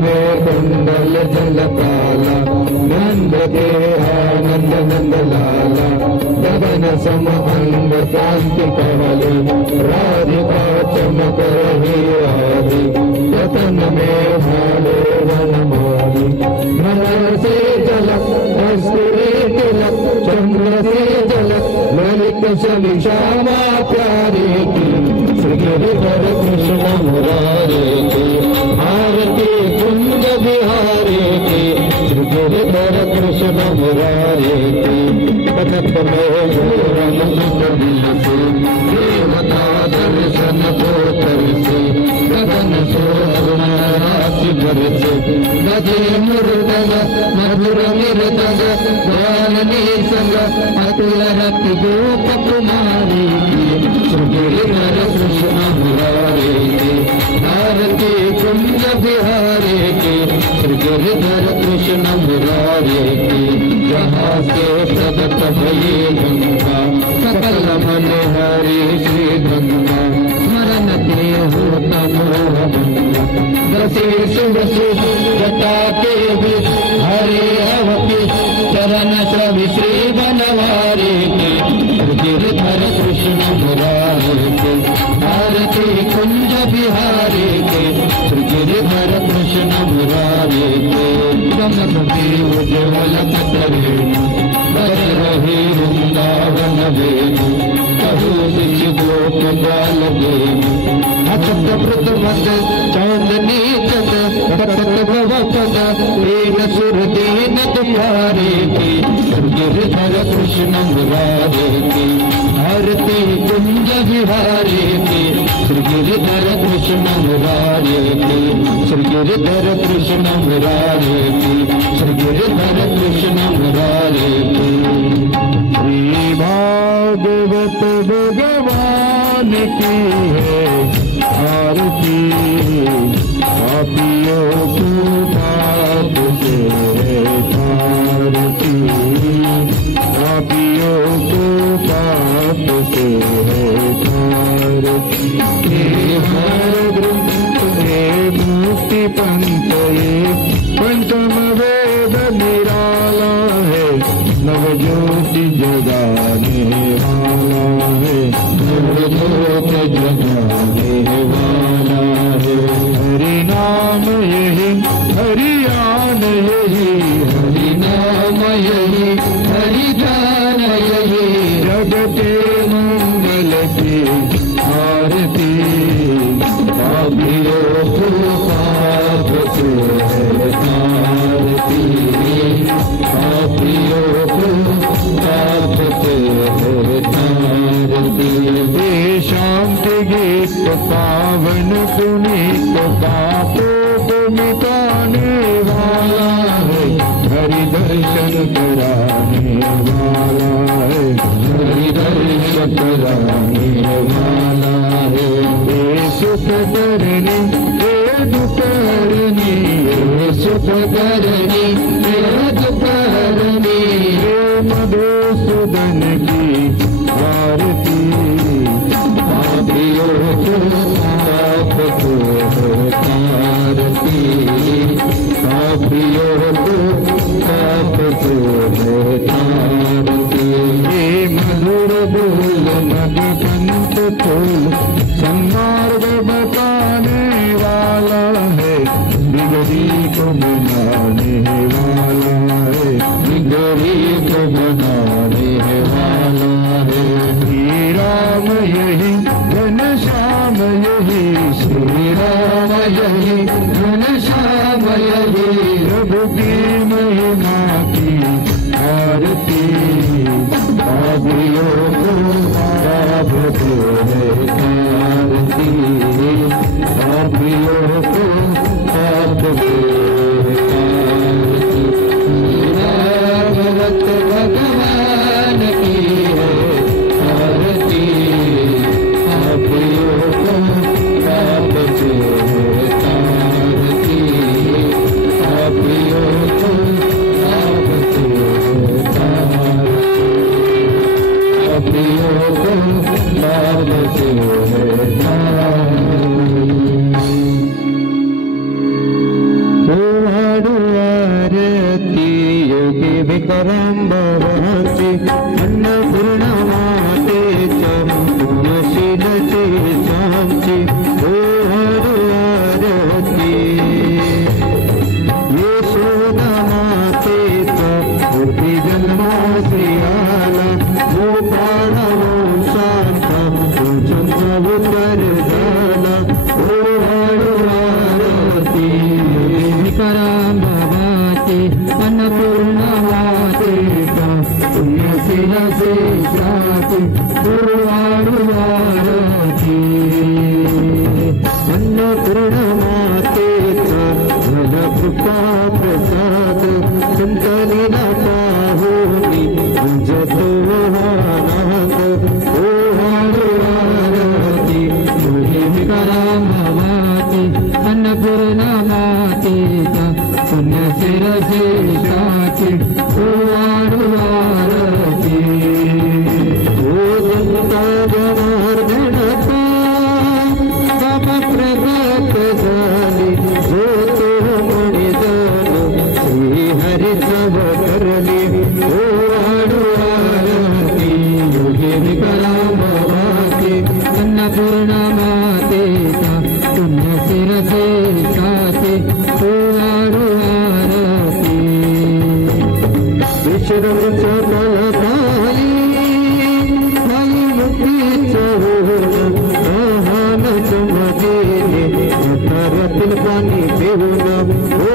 में कुंडल जल काला, नंद के आनंद नंद लाला, गगन सम अंग कांति कमल, राधिका चमक रही आदि, रतन में भाले वनमाली, भ्रमर से झलक कस्तूरी तिलक, चंद्र से झलक ललित सली श्यामा प्यारे की, श्री गिरिधर कृष्ण मुरारे की, भारती कुंज बिहारी की, श्री गिरिधर कृष्ण मुरारे की। कनक में से देवता दर्शन को तरसे, गगन सो अरुणाति बरसे, गजे मुरदग मधुर मृदग, ज्ञान निसंग अतुल रति गोप कुमारी की, श्री गिरिधर कृष्ण मुरारे की, भारती कुंज बिहारी की, श्री गिरिधर कृष्ण मुरारे की। जहाँ से प्रगट भये गंगा, सकल मन हरि श्री गंगा, स्मरण के होता मोह गंगा, दसे सुबसु जटा के भी हरे अवति, चरण श्रवि श्री बनवारे के, गिरिधर कृष्ण मुरारे के, भारती कुंज बिहारी के, श्री गिरिधर कृष्ण मुरारे के। गमगति उज्ज्वल कतरेणु, बज रही वृंदावन वेणु, कहु दिश गोप बाल वेणु, अचत प्रत मद चांदनी चंद, सतत भव पद प्रेम सुर दीन तुम्हारे की, गिरिधर कृष्ण मुरारे की, भारती कुंज बिहारी की, श्री गिरिधर कृष्ण मुरारे की, श्री गिरिधर कृष्ण मुरारे की, श्री गिरिधर कृष्ण मुरारे की। श्री भागवत भगवान की है आरती, पापियों को पाप से है तारती, पापियों को पाप से है तारती। हे हर ग्रंथ हे मुक्ति पंथ, ये पंचम वेद निराला है, नवज्योति जगाने वाला है, नवज्योति जगाने वाला है। हरि नाम यही हरि ज्ञान यही, हरि नाम यही हरि ज्ञान यही, जग के मंगल की आरती, पापियों को पाप से है तारती, पापियों को पाप से है तारती। हे शांति गीत पावन पुनीत, पापों को मिटाने वाला है, हरि दर्शन कराने वाला है, हरि दर्शन कराने वाला है। हे सुख करनी हे दुख हरनी, हे सुख करनी हे दुख हरनी, हे मधुसूदन की आरती, पापियों को पाप को तारती, पापियों को पाप को तारती। हे मधुर बोल मधुकंठ फूल, सन्मार्ग बताने वाला है, बिगड़ी को बनाने वाला है, बिगड़ी को बनाने वाला है। श्री राम यही घनश्याम यही, श्री राम यही घनश्याम यही, प्रभु की महिमा की आरती, पापियों को पाप से है तारती, पापियों को पाप से है तारती। भगवत भगवान की है आरती, पापियों को पाप से है तारती, पापियों को पाप से है तारती, पापियों को पाप विकाराम बाबाची अन्नपूर्णा मातेच्या पुण्यशीलचे सामची हो आरती यशोदा मातेचा मूर्ती जन्मासी आला हो प्राणवंशाचा तुमचा उद्धार झाला हो आरती विकाराम बाबाची अन्नपूर्णा मातेचा पुण्यशीलचे सामची हो आरती अन्नपूर्णा मातेचा कृपा प्रसाद संतलीला पाहुनी जतो आनंद ओ आरती तुझे विकाराम बाबाची अन्नपूर्णा मातेचा पुण्यशीलचे साची ओ आरती ओ जनता जनार्दनता बाबा प्रगट झाली जो तो करली ओ आरती योगी विकाराम बाबाची अन्नपूर्णा मातेचा पुण्यशीलचे साची ओ आरती विश्रमचा फलदायी झाली मुक्तीचा होऊन आहान चमकेले उतारातील पाणी पिऊन ओ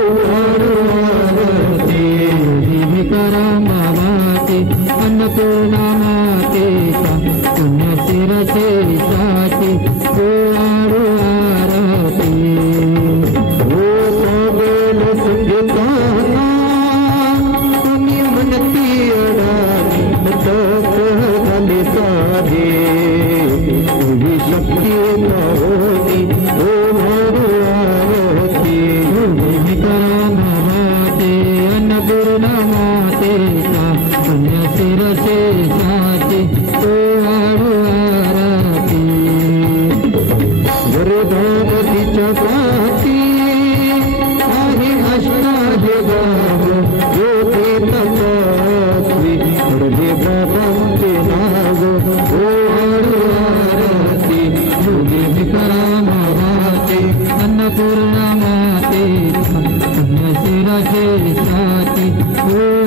विकाराम बाबाची अन्नपूर्णा मातेचा पुण्यशीलचे साची ओ आरती ओ साबेल संगीताना तुम्ही म्हणती अडानी तक झाले साधे तुझी शक्ती होती ओ आरती विकाराम बाबाची अन्नपूर्णा मातेचा पुण्यशीलचे साची ओ आरती वरदानतीच्या पाठी आहे अष्टादश गाव योगी तपस्वी पडले बाबांचे नाव ओ आरती योगी विकाराम बाबाची अन्नपूर्णा मातेचा पुण्यशीलचे साची ओ